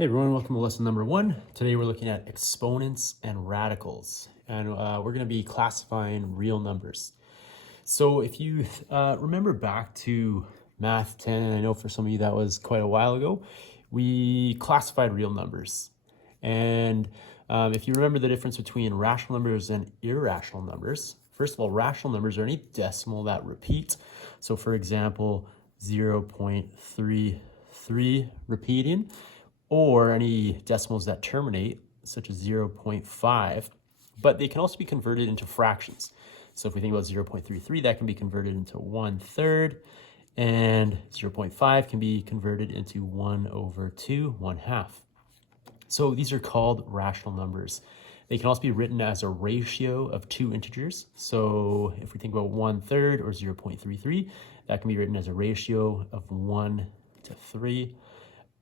Hey everyone, welcome to lesson number 1. Today we're looking at exponents and radicals, and we're going to be classifying real numbers. So if you remember back to Math 10, and I know for some of you that was quite a while ago, we classified real numbers. And if you remember the difference between rational numbers and irrational numbers, first of all, rational numbers are any decimal that repeat. So for example, 0.33 repeating, or any decimals that terminate, such as 0.5, but they can also be converted into fractions. So if we think about 0.33, that can be converted into 1/3, and 0.5 can be converted into 1/2, 1/2. So these are called rational numbers. They can also be written as a ratio of two integers. So if we think about 1/3 or 0.33, that can be written as a ratio of 1 to 3.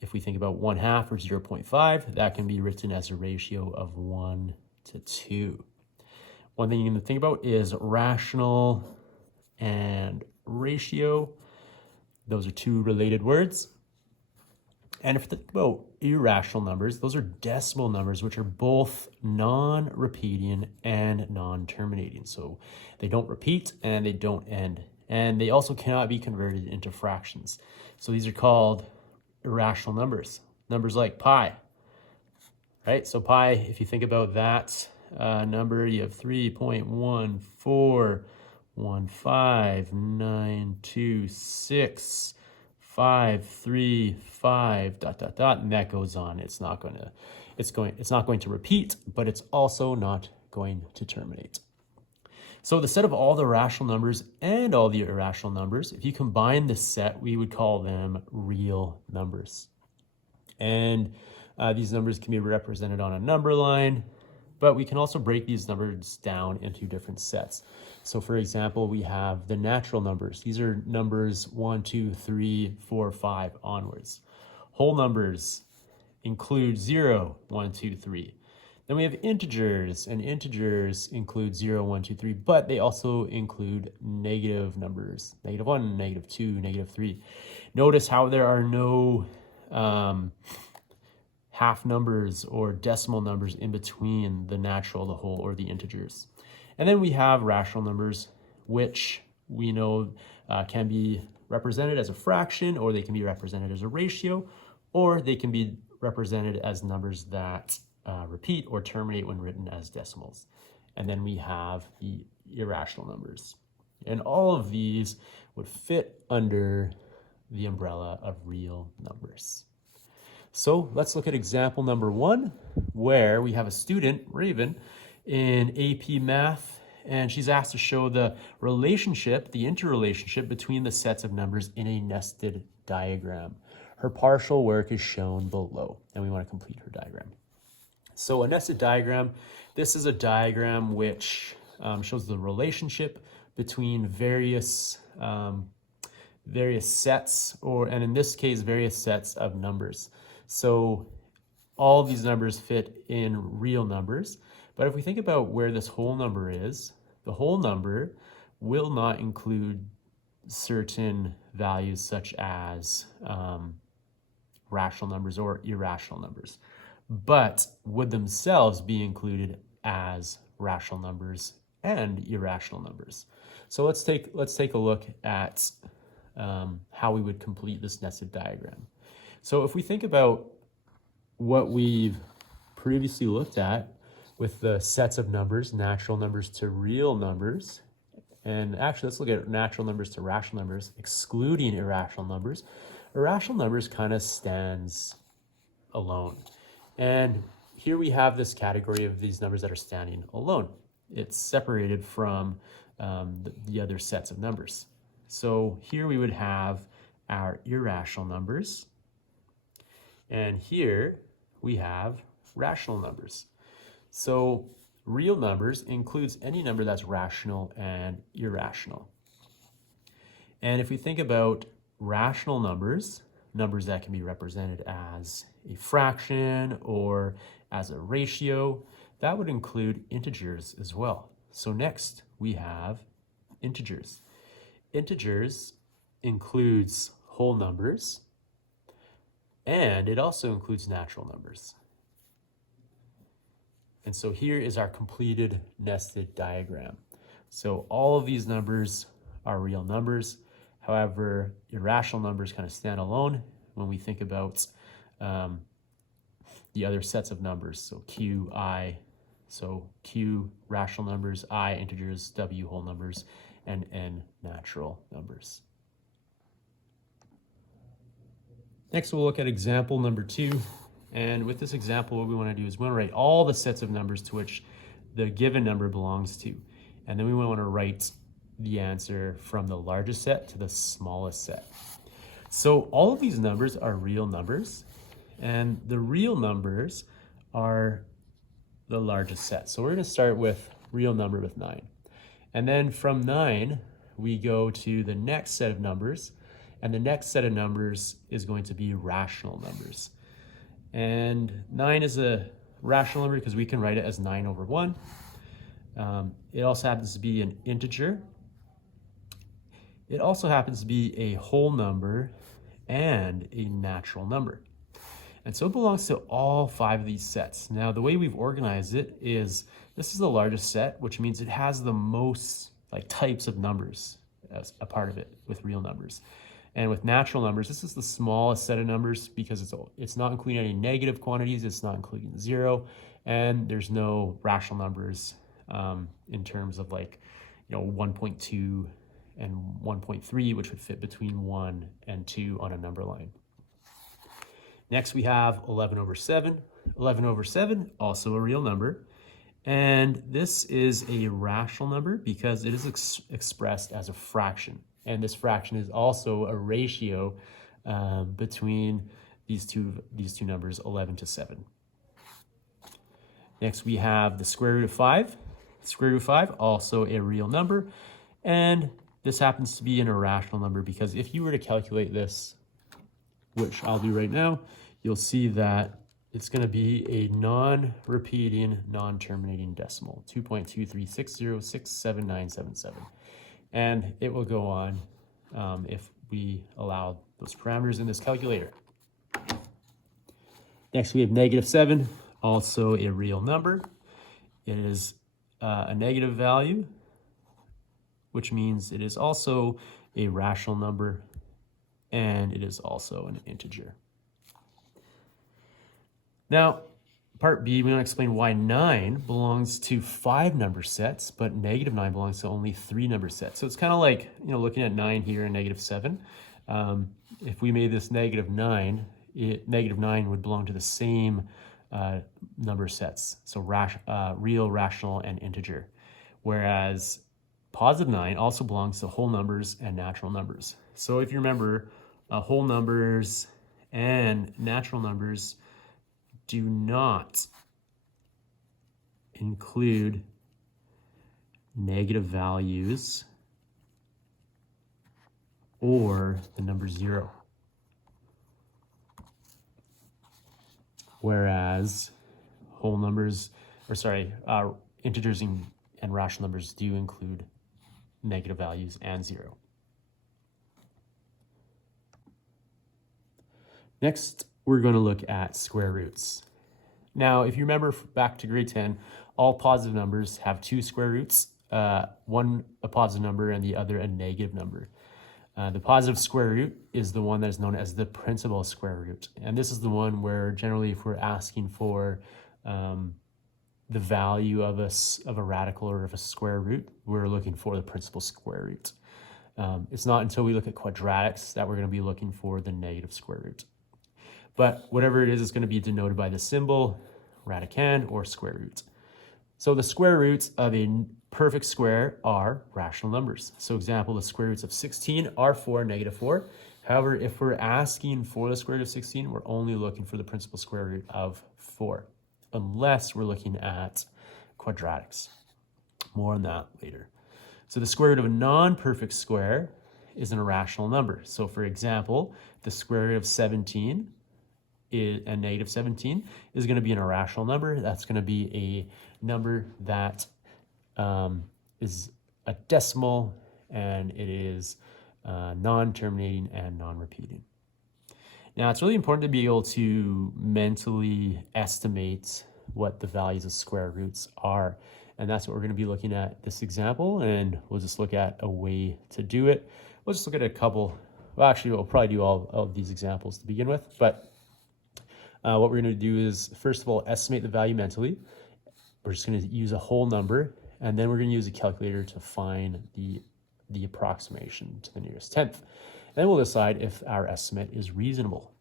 If we think about 1/2 or 0.5, that can be written as a ratio of 1 to 2. One thing you need to think about is rational and ratio. Those are two related words. And if you think about irrational numbers, those are decimal numbers, which are both non-repeating and non-terminating. So they don't repeat and they don't end. And they also cannot be converted into fractions. So these are called irrational numbers, numbers like pi, right? So pi, if you think about that number, you have 3.141592653 dot, and that goes on. It's not going to repeat, but it's also not going to terminate. So the set of all the rational numbers and all the irrational numbers, if you combine this set, we would call them real numbers. And these numbers can be represented on a number line, but we can also break these numbers down into different sets. So for example, we have the natural numbers. These are numbers 1, 2, 3, 4, 5 onwards. Whole numbers include 0, 1, 2, 3. Then we have integers, and integers include 0, 1, 2, 3, but they also include negative numbers, -1, -2, -3. Notice how there are no half numbers or decimal numbers in between the natural, the whole, or the integers. And then we have rational numbers, which we know can be represented as a fraction, or they can be represented as a ratio, or they can be represented as numbers that repeat or terminate when written as decimals. And then we have the irrational numbers. And all of these would fit under the umbrella of real numbers. So let's look at example number 1, where we have a student, Raven, in AP Math, and she's asked to show the relationship, the interrelationship between the sets of numbers in a nested diagram. Her partial work is shown below, and we want to complete her diagram. So a nested diagram, this is a diagram which shows the relationship between various sets, and in this case, various sets of numbers. So all of these numbers fit in real numbers. But if we think about where this whole number is, the whole number will not include certain values such as rational numbers or irrational numbers, but would themselves be included as rational numbers and irrational numbers. So let's take a look at how we would complete this nested diagram. So if we think about what we've previously looked at with the sets of numbers, natural numbers to real numbers, and actually let's look at natural numbers to rational numbers, excluding irrational numbers. Irrational numbers kind of stands alone. And here we have this category of these numbers that are standing alone. It's separated from the other sets of numbers. So here we would have our irrational numbers, and here we have rational numbers. So real numbers includes any number that's rational and irrational. And if we think about rational numbers, numbers that can be represented as a fraction or as a ratio, that would include integers as well. So next we have integers. Integers includes whole numbers, and it also includes natural numbers. And so here is our completed nested diagram. So all of these numbers are real numbers. However, irrational numbers kind of stand alone when we think about the other sets of numbers. So Q, I, so Q rational numbers, I integers, W whole numbers, and N natural numbers. Next, we'll look at example number 2. And with this example, what we want to do is we want to write all the sets of numbers to which the given number belongs to. And then we want to write the answer from the largest set to the smallest set. So all of these numbers are real numbers, and the real numbers are the largest set. So we're going to start with real number with 9. And then from 9, we go to the next set of numbers, and the next set of numbers is going to be rational numbers. And 9 is a rational number because we can write it as 9 over 1. It also happens to be an integer. It also happens to be a whole number and a natural number. And so it belongs to all 5 of these sets. Now, the way we've organized it is this is the largest set, which means it has the most types of numbers as a part of it with real numbers. And with natural numbers, this is the smallest set of numbers because it's not including any negative quantities, it's not including 0, and there's no rational numbers in terms of 1.2 and 1.3, which would fit between 1 and 2 on a number line. Next, we have 11 over 7. 11 over 7, also a real number. And this is a rational number because it is expressed as a fraction. And this fraction is also a ratio between these two numbers, 11 to 7. Next, we have the square root of 5. Square root of 5, also a real number. And this happens to be an irrational number because if you were to calculate this, which I'll do right now, you'll see that it's going to be a non-repeating, non-terminating decimal, 2.236067977. And it will go on if we allow those parameters in this calculator. Next, we have negative 7, also a real number. It is a negative value, which means it is also a rational number, and it is also an integer. Now, part B, we want to explain why 9 belongs to 5 number sets, but negative 9 belongs to only 3 number sets. So it's kind of like, looking at 9 here and negative 7. If we made this negative 9, negative 9 would belong to the same number sets, so real, rational, and integer. Whereas positive 9 also belongs to whole numbers and natural numbers. So if you remember, whole numbers and natural numbers do not include negative values or the number 0. Whereas whole numbers, integers and rational numbers do include negative values and 0. Next, we're going to look at square roots. Now, if you remember back to grade 10, all positive numbers have 2 square roots, one a positive number and the other a negative number. The positive square root is the one that is known as the principal square root. And this is the one where generally if we're asking for the value of a radical or of a square root, we're looking for the principal square root. It's not until we look at quadratics that we're going to be looking for the negative square root. But whatever it is, it's going to be denoted by the symbol, radicand, or square root. So the square roots of a perfect square are rational numbers. So example, the square roots of 16 are 4, negative 4. However, if we're asking for the square root of 16, we're only looking for the principal square root of 4, unless we're looking at quadratics. More on that later. So the square root of a non-perfect square is an irrational number. So for example, the square root of 17 and negative 17 is going to be an irrational number. That's going to be a number that is a decimal, and it is non-terminating and non-repeating. Now, it's really important to be able to mentally estimate what the values of square roots are. And that's what we're going to be looking at this example, and we'll just look at a way to do it. We'll just look at a couple. Well, actually, we'll probably do all of these examples to begin with, but what we're going to do is, first of all, estimate the value mentally. We're just going to use a whole number, and then we're going to use a calculator to find the approximation to the nearest tenth. And then we'll decide if our estimate is reasonable.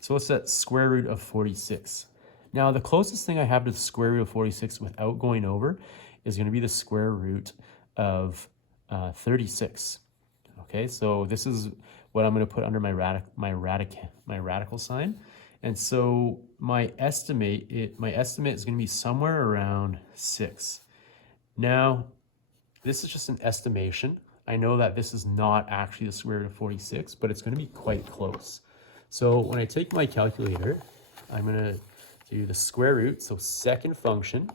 So let's set square root of 46. Now, the closest thing I have to the square root of 46 without going over is going to be the square root of 36. Okay, so this is what I'm going to put under my radical sign. And so my estimate is going to be somewhere around 6. Now, this is just an estimation. I know that this is not actually the square root of 46, but it's going to be quite close. So when I take my calculator, I'm going to do the square root, so second function,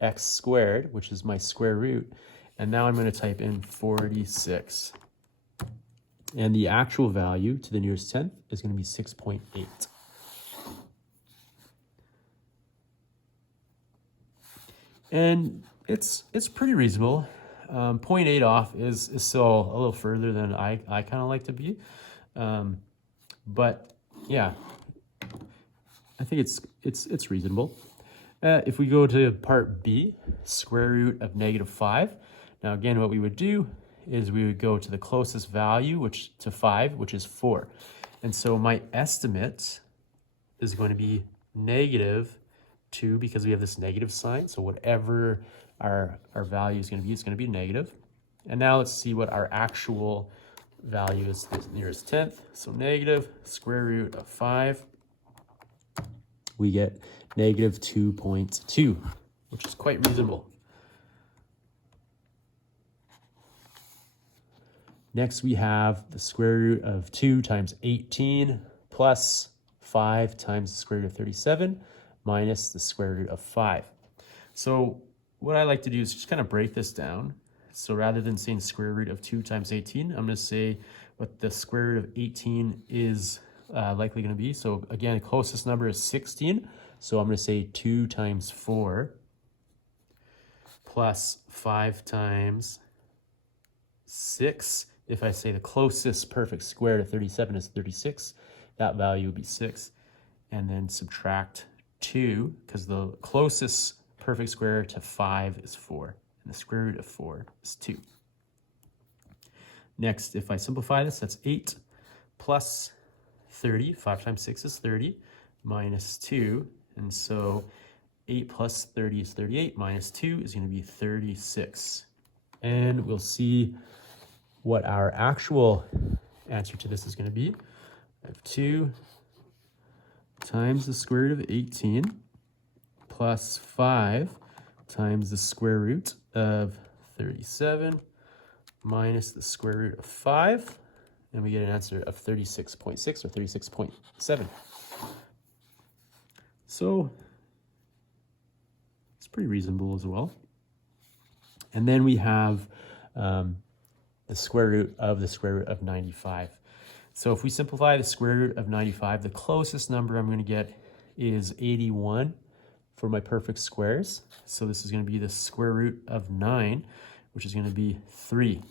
x squared, which is my square root, and now I'm going to type in 46. And the actual value to the nearest tenth is going to be 6.8. And it's pretty reasonable. 0.8 off is still a little further than I kind of like to be. But yeah, I think it's reasonable. If we go to part B, square root of -5. Now again, what we would do is we would go to the closest value, to 5, which is 4. And so my estimate is going to be -2 because we have this negative sign. So whatever our value is going to be, it's going to be negative. And now let's see what our actual value is to the nearest tenth. So negative square root of 5. We get -2.2, which is quite reasonable. Next, we have the square root of 2 times 18 plus 5 times the square root of 37 minus the square root of 5. So what I like to do is just kind of break this down. So rather than saying square root of 2 times 18, I'm going to say what the square root of 18 is likely going to be. So again, the closest number is 16. So I'm going to say 2 times 4 plus 5 times 6. If I say the closest perfect square to 37 is 36, that value would be 6. And then subtract 2, because the closest perfect square to 5 is 4. And the square root of 4 is 2. Next, if I simplify this, that's 8 plus 30. 5 times 6 is 30, minus 2. And so 8 plus 30 is 38, minus 2 is going to be 36. And we'll see what our actual answer to this is going to be. I have 2 times the square root of 18 plus 5 times the square root of 37 minus the square root of 5, and we get an answer of 36.6 or 36.7. So it's pretty reasonable as well. And then we have the square root of 95. So if we simplify the square root of 95, the closest number I'm going to get is 81 for my perfect squares. So this is going to be the square root of 9, which is going to be 3.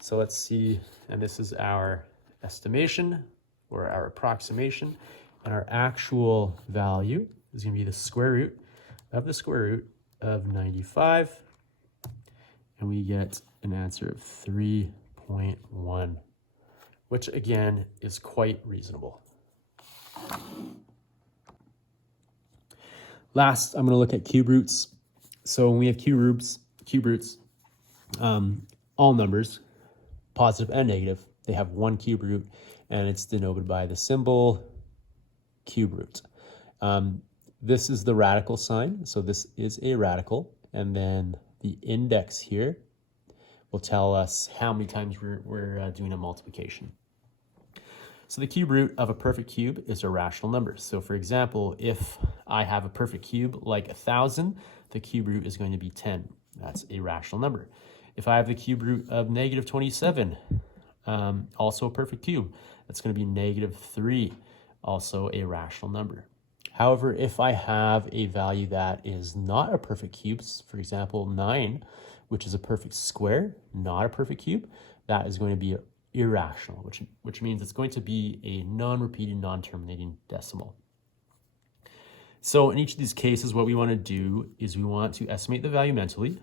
So let's see, and this is our estimation or our approximation, and our actual value is going to be the square root of 95, and we get an answer of 3.1, which again is quite reasonable. Last, I'm going to look at cube roots. So when we have cube roots, all numbers, positive and negative, they have one cube root, and it's denoted by the symbol cube root. This is the radical sign, so this is a radical, and then the index here will tell us how many times we're doing a multiplication. So the cube root of a perfect cube is a rational number. So for example, if I have a perfect cube like 1,000, the cube root is going to be 10. That's a rational number. If I have the cube root of -27, also a perfect cube, That's going to be -3, also a rational number. However, if I have a value that is not a perfect cube, for example, 9, which is a perfect square, not a perfect cube, that is going to be irrational, which means it's going to be a non-repeating, non-terminating decimal. So in each of these cases, what we want to do is we want to estimate the value mentally,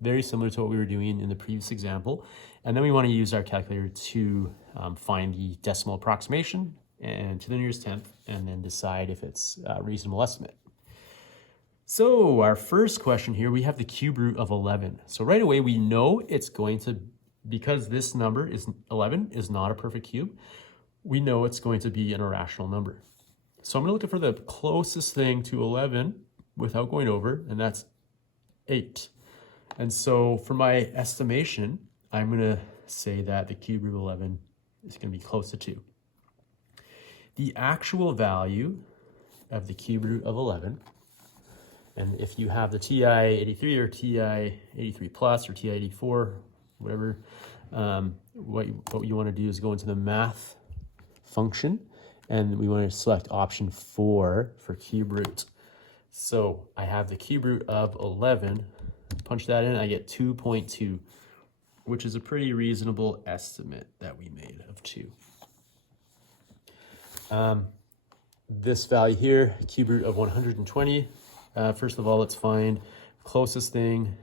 very similar to what we were doing in the previous example. And then we want to use our calculator to find the decimal approximation and to the nearest tenth, and then decide if it's a reasonable estimate. So our first question here, we have the cube root of 11. So right away we know it's going to, because this number is 11 is not a perfect cube, we know it's going to be an irrational number. So I'm going to look for the closest thing to 11 without going over, and that's 8. And so for my estimation, I'm going to say that the cube root of 11 is going to be close to 2. The actual value of the cube root of 11, and if you have the TI-83 or TI-83 plus or TI-84, whatever, what you want to do is go into the math function, and we want to select option 4 for cube root. So I have the cube root of 11, punch that in, I get 2.2, which is a pretty reasonable estimate that we made of 2. This value here, cube root of 120. First of all, let's find closest thing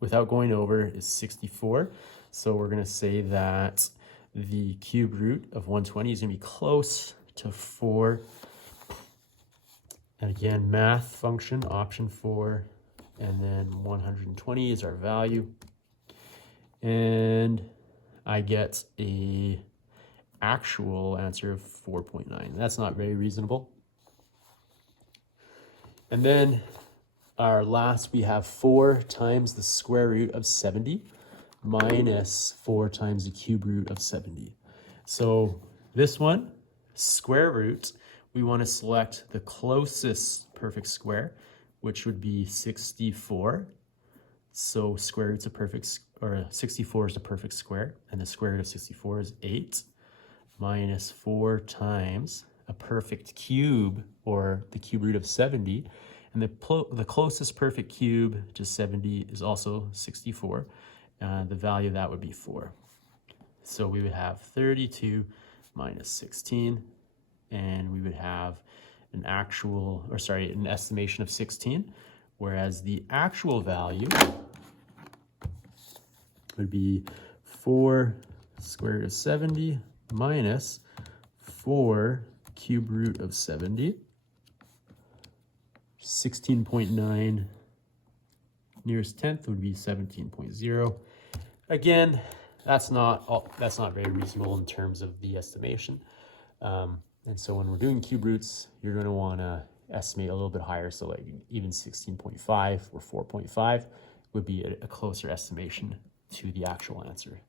without going over is 64. So we're going to say that the cube root of 120 is going to be close to 4. And again, math function, option 4, and then 120 is our value. And I get a actual answer of 4.9. That's not very reasonable. And then our last, we have 4 times the square root of 70 minus 4 times the cube root of 70. So this one, square root, we want to select the closest perfect square, which would be 64. So square root's a perfect, or 64 is a perfect square, and the square root of 64 is 8, minus 4 times a perfect cube, or the cube root of 70. And the closest perfect cube to 70 is also 64. The value of that would be 4. So we would have 32 minus 16, and we would have an estimation of 16, whereas the actual value would be 4 square root of 70 minus 4 cube root of 70, 16.9, nearest tenth would be 17.0. Again, that's not very reasonable in terms of the estimation. And so when we're doing cube roots, you're going to want to estimate a little bit higher. So like even 16.5 or 4.5 would be a closer estimation to the actual answer.